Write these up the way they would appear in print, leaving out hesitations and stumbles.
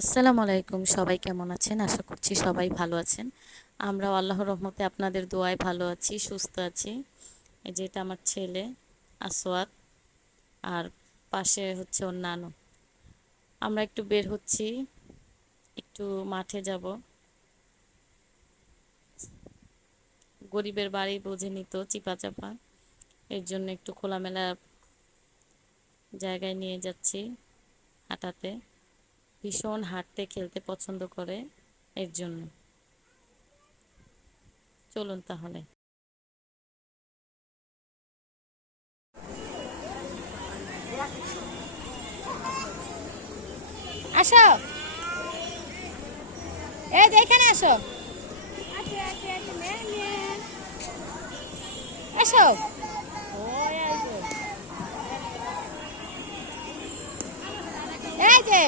আসসালামু আলাইকুম। সবাই কেমন আছেন? আশা করছি সবাই ভালো আছেন। আমরাও আল্লাহর রহমতে আপনাদের দোয়ায় ভালো আছি, সুস্থ আছি। এই যে এটা আমার ছেলে আসওয়াদ, আর পাশে হচ্ছে ওর নানু। আমরা একটু বের হচ্ছি, একটু মাঠে যাব। গরিবের বাড়ি বোঝেনি তো, চিপা চাপা, এর জন্য একটু খোলামেলা জায়গায় নিয়ে যাচ্ছি হাঁটাতে। ভীষণ হাঁটতে খেলতে পছন্দ করে, এর জন্য। চলুন তাহলে। আসো, এই যে এখানে আসো, আসো। এই যে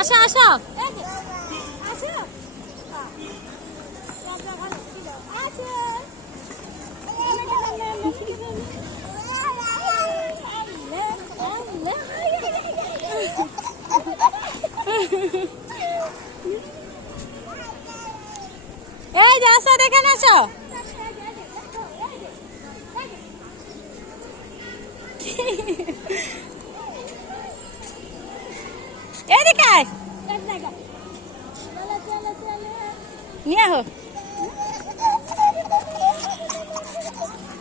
আসো আসো। এই যে আসো, এখানে আসো। এদিকে আয়, নিয়ে আহো।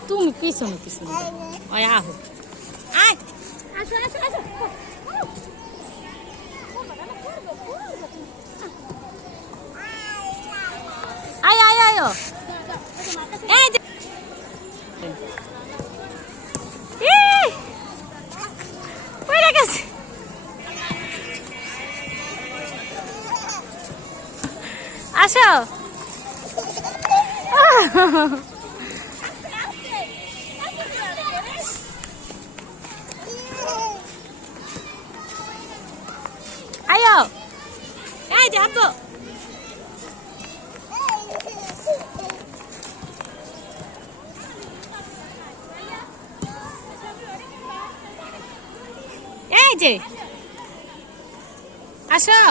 তুমি পিছনে পিছনে ওই আহো, আয়। আসো আসো আসো, আয় আয় আয়। এই যে পড়ে গেছে। আসো। আয়ো, এই যে আব্বু। এই যে আসো।